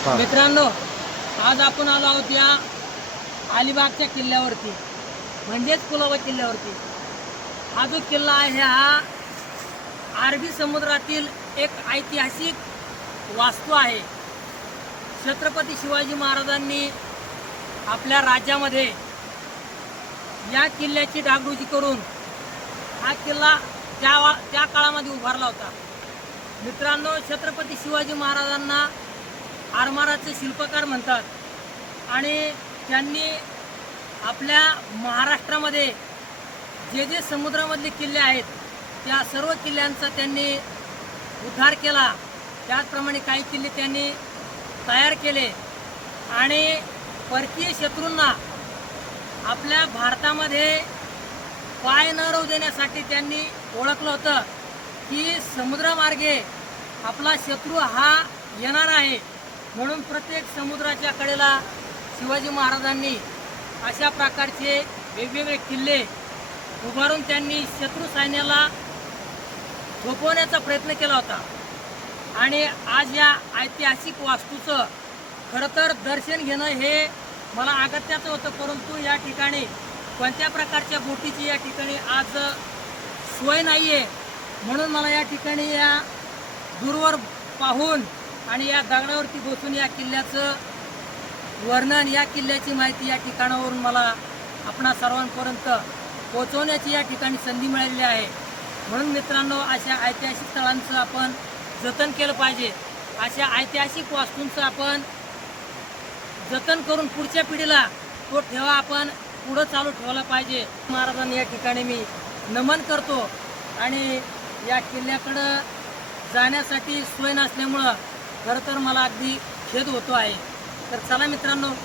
मित्रांनो, आज आपण आलो आहोत या अलिबागच्या किल्ल्यावरती, म्हणजेच कुलाबा किल्ल्यावरती। हा जो किल्ला आहे हा अरबी समुद्रातील एक ऐतिहासिक वास्तू आहे। छत्रपती शिवाजी महाराजांनी आपल्या राज्यामध्ये या किल्ल्याची डागडुजी करून हा किल्ला त्या काळामध्ये उभारला होता। मित्रांनो, छत्रपती शिवाजी महाराजांना आरमाराचे शिल्पकार म्हणतात आणि त्यांनी आपल्या महाराष्ट्रामध्ये जे जे समुद्रामधले किल्ले आहेत त्या सर्व किल्ल्यांचा त्यांनी उद्धार केला। त्याचप्रमाणे काही किल्ले त्यांनी तयार केले आणि परकीय शत्रूंना आपल्या भारतामध्ये पाय न राहू देण्यासाठी त्यांनी ओळखलं होतं की समुद्रमार्गे आपला शत्रू हा येणार आहे। म्हणून प्रत्येक समुद्राच्या कडेला शिवाजी महाराजांनी अशा प्रकारचे वेगवेगळे किल्ले उभारून त्यांनी शत्रू सैन्याला थोपवण्याचा प्रयत्न केला होता। आणि आज या ऐतिहासिक वास्तूचं खरं तर दर्शन घेणं हे मला अगत्याचं होतं, परंतु या ठिकाणी कोणत्या प्रकारच्या बोटीची या ठिकाणी आज सोय नाही आहे। म्हणून मला या ठिकाणी या दूरवर पाहून आणि या दगडावरती बसून या किल्ल्याचं वर्णन, या किल्ल्याची माहिती या ठिकाणावरून मला आपणा सर्वांपर्यंत पोहोचवण्याची या ठिकाणी संधी मिळालेली आहे। म्हणून मित्रांनो, अशा ऐतिहासिक स्थळांचं आपण जतन केलं पाहिजे। अशा ऐतिहासिक वास्तूंचं आपण जतन करून पुढच्या पिढीला तो ठेवा आपण पुढं चालू ठेवला पाहिजे। महाराजांनी या ठिकाणी मी नमन करतो आणि या किल्ल्याकडं जाण्यासाठी सोय नसल्यामुळं खरं तर मला अगदी खेद होतो आहे। तर चला मित्रांनो,